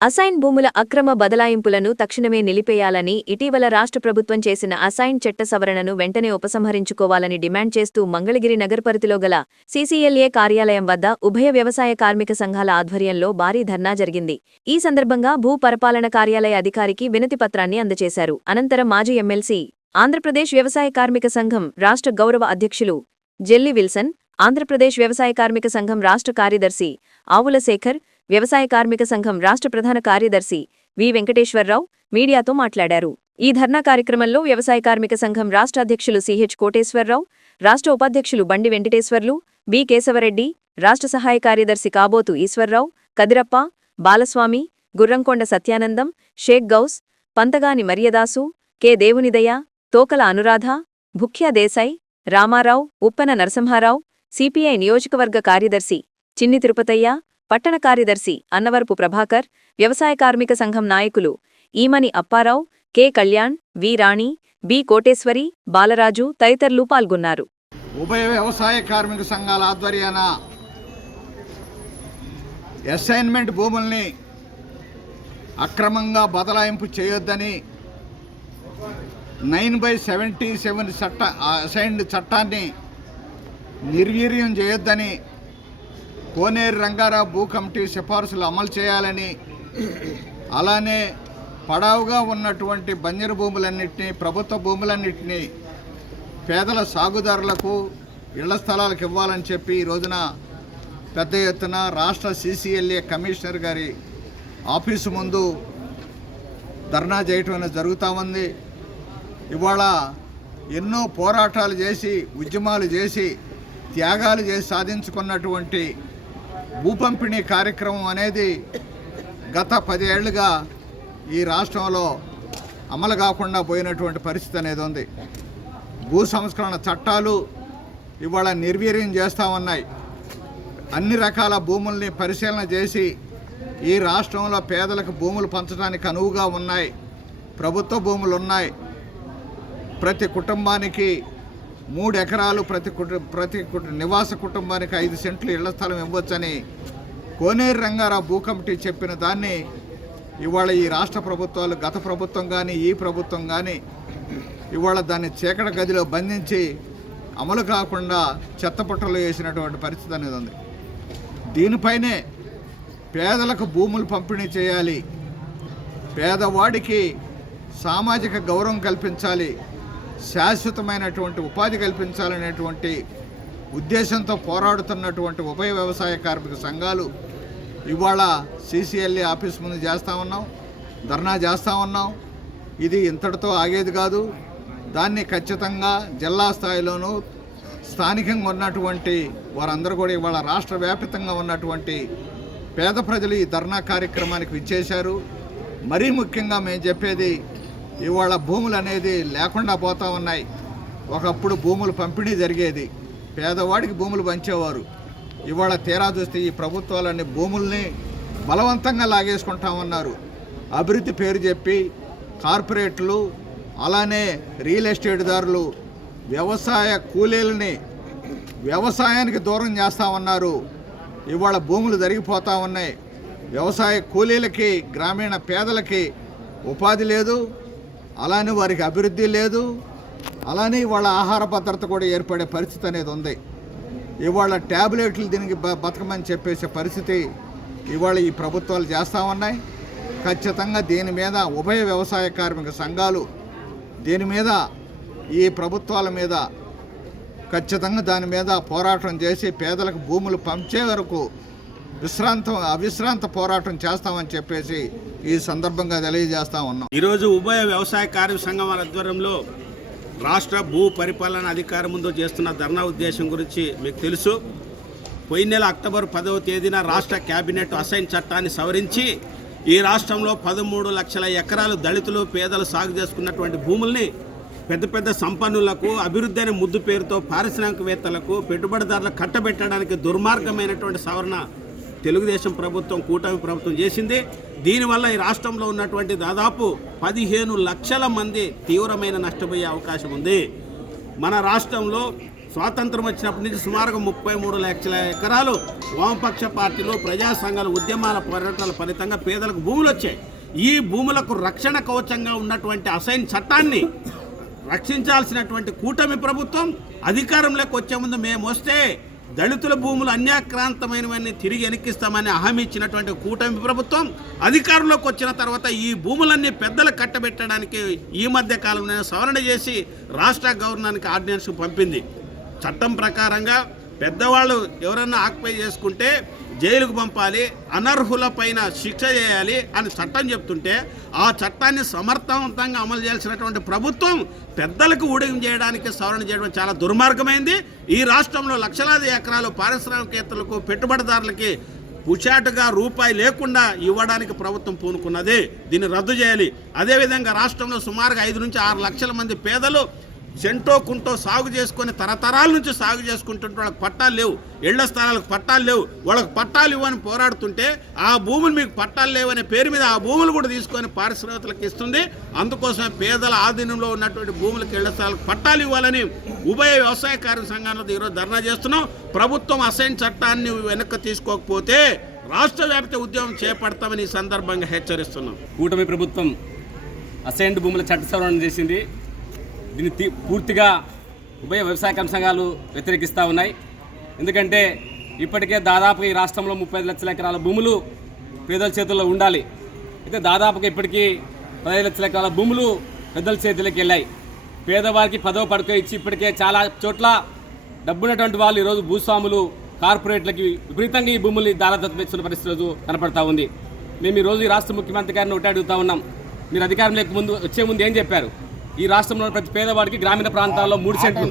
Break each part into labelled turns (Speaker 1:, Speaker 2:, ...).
Speaker 1: Assign భూముల అక్రమ బదలాయింపులను తక్షణమే నిలిపేయాలని ఇటీవల రాష్ట్ర ప్రభుత్వం చేసిన అసైన్ చట్ట సవరణను వెంటనే ఉపసంహరించుకోవాలని డిమాండ్ చేస్తూ మంగళగిరి నగరపరిధిలో గల సీసీఎల్ఏ కార్యాలయం వద్ద ఉభయ వ్యవసాయ కార్మిక సంఘాల ఆధ్వర్యంలో భారీ ధర్నా జరిగింది. ఈ సందర్భంగా భూ పరిపాలన కార్యాలయ అధికారికి వినతి పత్రాన్ని అందజేశారు. అనంతరం మాజీ ఎమ్మెల్సీ ఆంధ్రప్రదేశ్ వ్యవసాయ కార్మిక సంఘం రాష్ట్ర గౌరవ అధ్యక్షులు జెల్లి విల్సన్ ఆంధ్రప్రదేశ్ వ్యవసాయ కార్మిక సంఘం రాష్ట్ర కార్యదర్శి ఆవుల శేఖర్ వ్యవసాయ కార్మిక సంఘం రాష్ట్ర ప్రధాన కార్యదర్శి వి వెంకటేశ్వరరావు మీడియాతో మాట్లాడారు. ఈ ధర్నా కార్యక్రమంలో వ్యవసాయ కార్మిక సంఘం రాష్ట్ర అధ్యక్షులు సిహెచ్ కోటేశ్వరరావు రాష్ట్ర ఉపాధ్యక్షులు బండి వెంకటేశ్వర్లు బి కేశవరెడ్డి రాష్ట్ర సహాయ కార్యదర్శి కాబోతు ఈశ్వర్రావు కదిరప్ప బాలస్వామి గుర్రంకొండ సత్యానందం షేక్ గౌస్ పంతగాని మర్యదాసు కె దేవునిదయ తోకల అనురాధ భుఖ్యా దేశాయ్ రామారావు ఉప్పన నరసింహారావు సిపిఐ నియోజకవర్గ కార్యదర్శి చిన్ని తిరుపతయ్య పట్టణ కార్యదర్శి అన్నవరపు ప్రభాకర్ వ్యవసాయ కార్మిక సంఘం నాయకులు Eemani Apparao K Kalyan V Rani B Koteswari Balaraju తదితరులు పాల్గొన్నారు.
Speaker 2: ఉభయ వ్యవసాయ కార్మిక సంఘాల ఆధ్వర్యాన అసైన్మెంట్ భూముల్ని అక్రమంగా బదలాయింపు చేయొద్దని నైన్ బై సెవెంటీ సెవెన్ చట్ట అసైన్డ్ చట్టాన్ని నిర్వీర్యం చేయొద్దని కోనేరు రంగారావు భూ కమిటీ సిఫార్సులు అమలు చేయాలని అలానే పడావుగా ఉన్నటువంటి బంజరు భూములన్నింటినీ ప్రభుత్వ భూములన్నింటినీ పేదల సాగుదారులకు ఇళ్ళ స్థలాలకు ఇవ్వాలని చెప్పి ఈ రోజున పెద్ద ఎత్తున రాష్ట్ర సీసీఎల్ఏ కమిషనర్ గారి ఆఫీసు ముందు ధర్నా చేయటం అనేది జరుగుతూ ఉంది. ఇవాళ ఎన్నో పోరాటాలు చేసి ఉద్యమాలు చేసి త్యాగాలు చేసి సాధించుకున్నటువంటి భూపంపిణీ కార్యక్రమం అనేది గత పదేళ్ళుగా ఈ రాష్ట్రంలో అమలు కాకుండా పోయినటువంటి పరిస్థితి అనేది ఉంది. భూ సంస్కరణ చట్టాలు ఇవాళ నిర్వీర్యం చేస్తూ ఉన్నాయి అన్ని రకాల భూముల్ని పరిశీలన చేసి ఈ రాష్ట్రంలో పేదలకు భూములు పంచడానికి అనువుగా ఉన్నాయి. ప్రభుత్వ భూములు ఉన్నాయి. ప్రతి కుటుంబానికి మూడు ఎకరాలు ప్రతి కుటు ప్రతి కుటు నివాస కుటుంబానికి ఐదు సెంట్లు ఇళ్ళ స్థలం ఇవ్వచ్చని కోనేరు రంగారావు భూ కమిటీ చెప్పిన దాన్ని ఇవాళ ఈ రాష్ట్ర ప్రభుత్వాలు గత ప్రభుత్వం కానీ ఈ ప్రభుత్వం కానీ ఇవాళ దాన్ని చీకటి గదిలో బంధించి అమలు కాకుండా చెత్తపుట్టలో వేసినటువంటి పరిస్థితి అనేది ఉంది. దీనిపైనే పేదలకు భూములు పంపిణీ చేయాలి. పేదవాడికి సామాజిక గౌరవం కల్పించాలి. శాశ్వతమైనటువంటి ఉపాధి కల్పించాలనేటువంటి ఉద్దేశంతో పోరాడుతున్నటువంటి ఉభయ వ్యవసాయ కార్మిక సంఘాలు ఇవాళ సీసీఎల్ఏ ఆఫీస్ ముందు చేస్తూ ఉన్నాం ధర్నా చేస్తూ ఉన్నాం. ఇది ఇంతటితో ఆగేది కాదు. దాన్ని ఖచ్చితంగా జిల్లా స్థాయిలోనూ స్థానికంగా ఉన్నటువంటి వారందరూ కూడా ఇవాళ రాష్ట్ర వ్యాపితంగా ఉన్నటువంటి పేద ప్రజలు ఈ ధర్నా కార్యక్రమానికి విచ్చేశారు. మరీ ముఖ్యంగా మేము చెప్పేది ఇవాళ భూములు అనేది లేకుండా పోతా ఉన్నాయి. ఒకప్పుడు భూములు పంపిణీ జరిగేది. పేదవాడికి భూములు పంచేవారు. ఇవాళ తీరా చూస్తే ఈ ప్రభుత్వాలన్నీ భూముల్ని బలవంతంగా లాగేసుకుంటా ఉన్నారు. అభివృద్ధి పేరు చెప్పి కార్పొరేట్లు అలానే రియల్ ఎస్టేట్దారులు వ్యవసాయ కూలీలని వ్యవసాయానికి దూరం చేస్తూ ఉన్నారు. ఇవాళ భూములు జరిగిపోతూ ఉన్నాయి. వ్యవసాయ కూలీలకి గ్రామీణ పేదలకి ఉపాధి లేదు. అలానే వారికి అభివృద్ధి లేదు అలానే వాళ్ళ ఆహార భద్రత కూడా ఏర్పడే పరిస్థితి అనేది ఉంది. ఇవాళ ట్యాబ్లెట్లు దీనికి బ- బతకమని చెప్పేసే పరిస్థితి ఇవాళ ఈ ప్రభుత్వాలు చేస్తూ ఉన్నాయి. ఖచ్చితంగా దీని మీద ఉభయ వ్యవసాయ కార్మిక సంఘాలు దీని మీద ఈ ప్రభుత్వాల మీద ఖచ్చితంగా దాని మీద పోరాటం చేసి పేదలకు భూములు పంచే వరకు విశ్రాంతం అవిశ్రాంత పోరాటం చేస్తామని చెప్పేసి ఈ సందర్భంగా తెలియజేస్తా ఉన్నాం.
Speaker 3: ఈరోజు ఉభయ వ్యవసాయ కార్మిక సంఘం ఆధ్వర్యంలో రాష్ట్ర భూ పరిపాలన అధికారం ముందు చేస్తున్న ధర్నా ఉద్దేశం గురించి మీకు తెలుసు. పోయిన నెల అక్టోబర్ పదవ తేదీన రాష్ట్ర కేబినెట్ అసైన్ చట్టాన్ని సవరించి ఈ రాష్ట్రంలో పదమూడు లక్షల ఎకరాలు దళితులు పేదలు సాగు చేసుకున్నటువంటి భూముల్ని పెద్ద పెద్ద సంపన్నులకు అభివృద్ధి అనే ముద్దు పేరుతో పారిశ్రామికవేత్తలకు పెట్టుబడిదారులకు కట్టబెట్టడానికి దుర్మార్గమైనటువంటి సవరణ తెలుగుదేశం ప్రభుత్వం కూటమి ప్రభుత్వం చేసింది. దీనివల్ల ఈ రాష్ట్రంలో ఉన్నటువంటి దాదాపు పదిహేను లక్షల మంది తీవ్రమైన నష్టపోయే అవకాశం ఉంది. మన రాష్ట్రంలో స్వాతంత్రం వచ్చినప్పటి నుంచి సుమారుగా ముప్పై మూడు లక్షల ఎకరాలు వామపక్ష పార్టీలు ప్రజా సంఘాల ఉద్యమాల పోరాటాల ఫలితంగా పేదలకు భూములు వచ్చాయి. ఈ భూములకు రక్షణ కవచంగా ఉన్నటువంటి అసైన్ చట్టాన్ని రక్షించాల్సినటువంటి కూటమి ప్రభుత్వం అధికారంలోకి వచ్చే ముందు మేము వస్తే దళితుల భూములు అన్యాక్రాంతమైనవన్నీ తిరిగి వెనక్కిస్తామని హామీ ఇచ్చినటువంటి కూటమి ప్రభుత్వం అధికారంలోకి వచ్చిన తర్వాత ఈ భూములన్నీ పెద్దలు కట్టబెట్టడానికి ఈ మధ్య కాలంలో సవరణ చేసి రాష్ట్ర గవర్నర్కి ఆర్డినెన్స్కు పంపింది. చట్టం ప్రకారంగా పెద్దవాళ్ళు ఎవరన్నా ఆక్యుపై చేసుకుంటే జైలుకు పంపాలి అనర్హుల పైన శిక్ష చేయాలి అని చట్టం చెప్తుంటే ఆ చట్టాన్ని సమర్థవంతంగా అమలు చేయాల్సినటువంటి ప్రభుత్వం పెద్దలకు ఊడిగం చేయడానికి సవరణ చేయడం చాలా దుర్మార్గమైంది. ఈ రాష్ట్రంలో లక్షలాది ఎకరాలు పారిశ్రామికేతలకు పెట్టుబడిదారులకి పుచాటుగా రూపాయి లేకుండా ఇవ్వడానికి ప్రభుత్వం పూనుకున్నది. దీన్ని రద్దు చేయాలి. అదేవిధంగా రాష్ట్రంలో సుమారుగా ఐదు నుంచి ఆరు లక్షల మంది పేదలు సెంటో కుంటో సాగు చేసుకొని తరతరాల నుంచి సాగు చేసుకుంటుంటే వాళ్ళకి పట్టాలు లేవు. ఇళ్ళ స్థలాలకు పట్టాలు లేవు. వాళ్ళకి పట్టాలు ఇవ్వని పోరాడుతుంటే ఆ భూములు మీకు పట్టాలు లేవనే పేరు మీద ఆ భూములు కూడా తీసుకొని పారిశ్రామికలకు ఇస్తుంది. అందుకోసమే పేదల ఆధీనంలో ఉన్నటువంటి భూములకు ఇళ్ళ స్థలాలకు పట్టాలు ఇవ్వాలని ఉభయ వ్యవసాయ కార్య సంఘాలతో ఈరోజు ధర్నా చేస్తున్నాం. ప్రభుత్వం అసైన్ చట్టాన్ని వెనక్కి తీసుకోకపోతే రాష్ట్ర వ్యాప్త ఉద్యమం చేపడతామని ఈ సందర్భంగా హెచ్చరిస్తున్నాం.
Speaker 4: కూటమి ప్రభుత్వం అసైన్డ్ భూముల చట్ట సవరణ చేసింది. దీన్ని పూర్తిగా ఉభయ వ్యవసాయ కంసంఘాలు సంఘాలు వ్యతిరేకిస్తూ ఉన్నాయి. ఎందుకంటే ఇప్పటికే దాదాపు ఈ రాష్ట్రంలో ముప్పై లక్షల ఎకరాల భూములు పేదల చేతుల్లో ఉండాలి. అయితే దాదాపుగా ఇప్పటికీ పదహైదు లక్షల ఎకరాల భూములు పెద్దల చేతులకు వెళ్ళాయి. పేదవారికి పదవ పడుకో ఇచ్చి ఇప్పటికే చాలా చోట్ల డబ్బున్నటువంటి వాళ్ళు ఈరోజు భూస్వాములు కార్పొరేట్లకి విపరీతంగా ఈ భూముల్ని దారదత్తిస్తున్న పరిస్థితి రోజు కనపడతా ఉంది. మేము ఈరోజు ఈ రాష్ట్ర ముఖ్యమంత్రి గారిని ఒకటి అడుగుతా ఉన్నాం. మీరు అధికారం లేక ముందు వచ్చే ముందు ఏం చెప్పారు? ఈ రాష్ట్రంలో ప్రతి పేదవాడికి గ్రామీణ ప్రాంతాల్లో మూడు సెంట్లు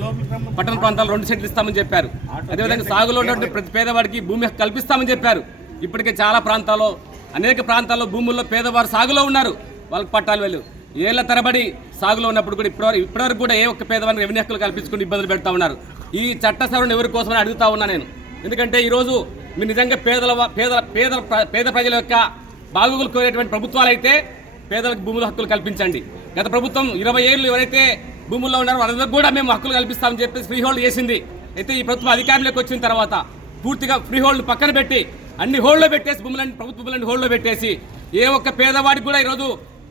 Speaker 4: పట్టణ ప్రాంతాల్లో రెండు సెంట్లు ఇస్తామని చెప్పారు. అదేవిధంగా సాగులో ఉన్నటువంటి ప్రతి పేదవాడికి భూమి కల్పిస్తామని చెప్పారు. ఇప్పటికే చాలా ప్రాంతాల్లో అనేక ప్రాంతాల్లో భూముల్లో పేదవారు సాగులో ఉన్నారు. వాళ్ళకి పట్టాలు వెళ్ళు ఏళ్ళ తరబడి సాగులో ఉన్నప్పుడు కూడా ఇప్పటివరకు ఇప్పటివరకు కూడా ఏ ఒక్క పేదవాడిని రెవెన్యూ హక్కులు కల్పించుకుని ఇబ్బందులు పెడతా ఉన్నారు. ఈ చట్ట సవరణ ఎవరి కోసమని అడుగుతా ఉన్నా నేను. ఎందుకంటే ఈరోజు మీరు నిజంగా పేదల పేద ప్ర- పేద ప్రజల యొక్క బాగోగులు కోరేటువంటి ప్రభుత్వాలు అయితే పేదలకు భూముల హక్కులు కల్పించండి. గత ప్రభుత్వం ఇరవై ఏళ్ళు ఎవరైతే భూముల్లో ఉన్నారో వాళ్ళందరికీ కూడా మేము హక్కులు కల్పిస్తామని చెప్పేసి ఫ్రీ హోల్డ్ చేసింది. అయితే ఈ ప్రభుత్వం అధికారంలోకి వచ్చిన తర్వాత పూర్తిగా ఫ్రీ హోల్డ్ పక్కన పెట్టి అన్ని హోల్డ్లో పెట్టేసి భూములన్నీ ప్రభుత్వ భూములన్నీ హోల్డ్లో పెట్టేసి ఏ ఒక్క పేదవాడికి కూడా ఈరోజు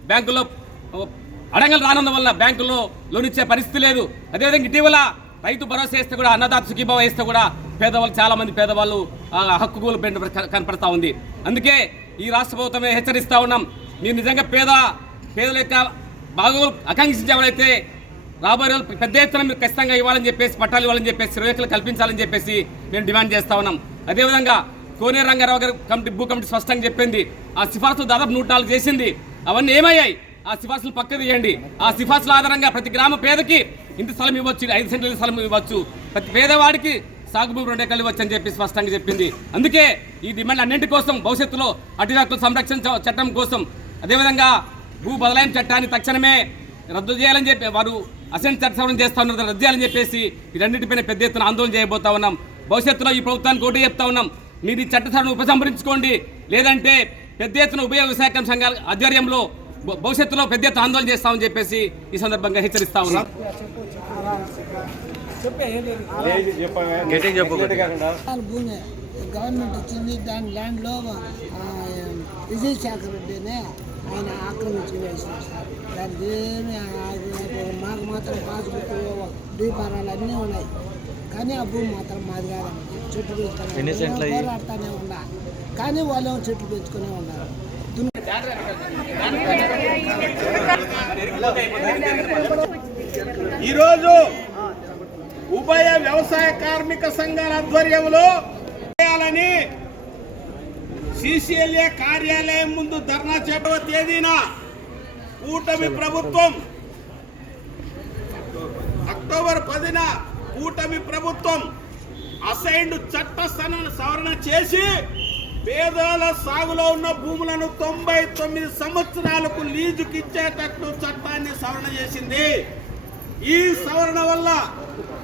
Speaker 4: బ్యాంకులో అడంగలు రానందు వల్ల బ్యాంకుల్లో లోన్ ఇచ్చే పరిస్థితి లేదు. అదేవిధంగా ఇటీవల రైతు భరోసా వేస్తే కూడా అన్నదాత సుఖీభావ వేస్తే కూడా పేదవాళ్ళు చాలా మంది పేదవాళ్ళు ఆ, కనపడతా ఉంది. అందుకే ఈ రాష్ట్ర ప్రభుత్వమే హెచ్చరిస్తా ఉన్నాం. మీరు నిజంగా పేద పేదల యొక్క బాగోగులు ఆకాంక్షించేవారైతే రాబోయే రోజులు పెద్ద ఎత్తున మీరు ఖచ్చితంగా ఇవ్వాలని చెప్పేసి పట్టాలు ఇవ్వాలని చెప్పేసి రేఖలు కల్పించాలని చెప్పేసి మేము డిమాండ్ చేస్తా ఉన్నాం. అదేవిధంగా కోనేరు రంగారావు గారు కమిటీ భూ కమిటీ స్పష్టంగా చెప్పింది ఆ సిఫార్సులు దాదాపు నూట నాలుగు చేసింది. అవన్నీ ఏమయ్యాయి? ఆ సిఫార్సులు పక్క తీయండి. ఆ సిఫార్సుల ఆధారంగా ప్రతి గ్రామ పేదకి ఇంటి స్థలం ఇవ్వచ్చు ఐదు సెంట్ల స్థలం ఇవ్వచ్చు. ప్రతి పేదవాడికి సాగు భూమి రెండు ఎకరాలు ఇవ్వచ్చు అని చెప్పి స్పష్టంగా చెప్పింది. అందుకే ఈ డిమాండ్ అన్నింటి కోసం భవిష్యత్తులో అటు హక్కుల సంరక్షణ చట్టం కోసం అదేవిధంగా భూ బదలాయింపు చట్టాన్ని తక్షణమే రద్దు చేయాలని చెప్పి వారు అసెంట్ చట్ట సవరణ చేస్తా ఉన్నారు రద్దు చేయాలని చెప్పేసి ఈ రెండింటిపైన పెద్ద ఎత్తున ఆందోళన చేయబోతా ఉన్నాం. భవిష్యత్తులో ఈ ప్రభుత్వానికి ఒకటి చెప్తా ఉన్నాం. మీరు ఈ చట్ట సవరణ ఉపసంహరించుకోండి. లేదంటే పెద్ద ఎత్తున ఉభయ వ్యవసాయ సంఘాల ఆధ్వర్యంలో భవిష్యత్తులో పెద్ద ఎత్తున ఆందోళన చేస్తామని చెప్పేసి ఈ సందర్భంగా హెచ్చరిస్తా ఉన్నాం.
Speaker 5: భూమి గవర్నమెంట్ ఇచ్చింది దాని ల్యాండ్లో రెడ్డిని ఆయన ఆక్రమించి వేసినారు సార్ దానికి ఏమి మాకు మాత్రం పాస్బుక్ దీపారాలు అన్నీ ఉన్నాయి. కానీ ఆ భూమి మాత్రం మాది కాదండి చెట్లు పెంచుకునే పోరాడుతూనే ఉండా కానీ వాళ్ళు ఏమో చెట్లు పెంచుకునే ఉన్నారు.
Speaker 3: ఈరోజు ఉభయ వ్యవసాయ కార్మిక సంఘాల ఆధ్వర్యంలో చేయాలని సిసిఎల్ఏ కార్యాలయం ముందు ధర్నా చేపవ తేదీన కూటమి ప్రభుత్వం అక్టోబర్ పదిన కూటమి ప్రభుత్వం అసైన్డ్ చట్ట సవరణ చేసి పేదల సాగులో ఉన్న భూములను తొంభై తొమ్మిది సంవత్సరాలకు లీజుకి ఇచ్చేటట్లు చట్టాన్ని సవరణ చేసింది. ఈ సవరణ వల్ల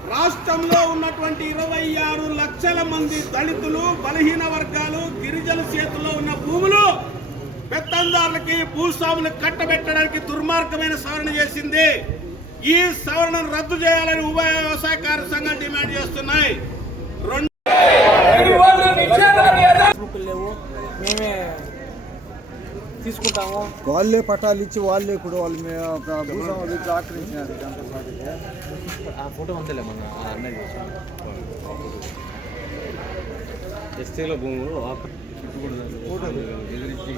Speaker 3: రాష్ట్రంలో ఉన్నటువంటి ఇరవై ఆరు లక్షల మంది దళితులు బలహీన వర్గాలు గిరిజన చేతుల్లో ఉన్న భూములు పెత్తందారులకి భూస్వాములకు కట్టబెట్టడానికి దుర్మార్గమైన సవరణ చేసింది. ఈ సవరణను రద్దు చేయాలని ఉభయ వ్యవసాయ కార్మిక సంఘాలు డిమాండ్ చేస్తున్నాయి. రెండు
Speaker 6: లేవు. మేమే తీసుకుంటాము.
Speaker 7: వాళ్ళే పట్టాలు ఇచ్చి వాళ్ళే ఇప్పుడు వాళ్ళు మేము ఒక భూస్వాములు ఇచ్చి ఆక్రమించినారు.
Speaker 6: ఆ ఫోటో ఉందిలే మన అన్నది ఎస్టీల భూములు ఎదిరించి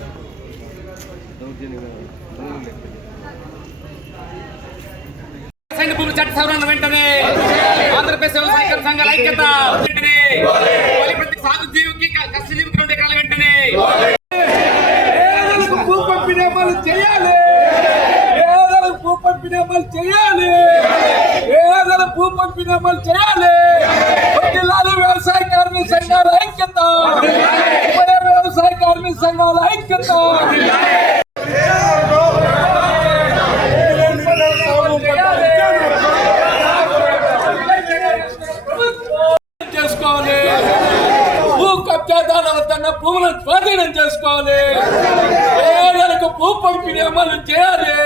Speaker 4: చట్ట సవరణ వెంటనే ఆంధ్రప్రదేశ్ వ్యవసాయ సంఘాల ఐక్యత వెంటనే సాగు జీవికి కష్ట జీవికి రెండు ఎకరాల వెంటనే
Speaker 8: భూ పంపిణీ అమలు చేయాలి పేదలకు భూ పంపిణీ అమలు చేయాలి పేదల భూ పంపిణీ అమలు చేయాలి జిల్లాలో వ్యవసాయ కార్మిక సంఘాల ఐక్యత ఉభయ వ్యవసాయ కార్మిక సంఘాల ఐక్యత చేసుకోవాలి భూ కబ్జాదారుల తన భూములను స్వాధీనం చేసుకోవాలి పేదలకు భూ పంపిణీ అమలు చేయాలి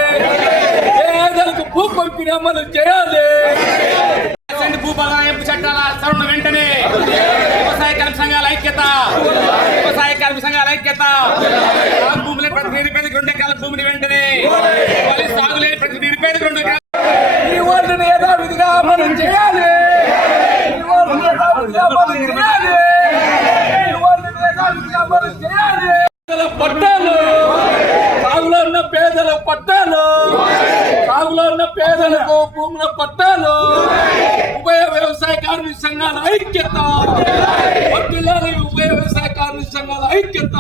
Speaker 8: పేదలకు భూ పంపిణీ అమలు చేయాలి
Speaker 4: అసైన్డ్ భూ బదలాయింపు చట్టాల సవరణ వెంటనే వ్యవసాయ కార్మిక సంఘాల ఐక్యత. వ్యవసాయ కార్మిక సంఘాల ఐక్యత. భూములే ప్రతి నిరుపేదకి రెండు ఎకరాల భూమిని వెంటనే. వరి సాగులే ప్రతి నిరుపేదకి రెండు ఎకరాల
Speaker 8: ఈ యథావిధిగా అమలు చేయాలి. పట్టాలు. సాగులో ఉన్న పేదల పట్టాలు. పేదలకు భూముల పట్టాలు. ఉభయ వ్యవసాయ కార్మిక సంఘాల ఐక్యత. వర్ధిల్లాలి. ఉభయ వ్యవసాయ కార్మిక సంఘాల ఐక్యత.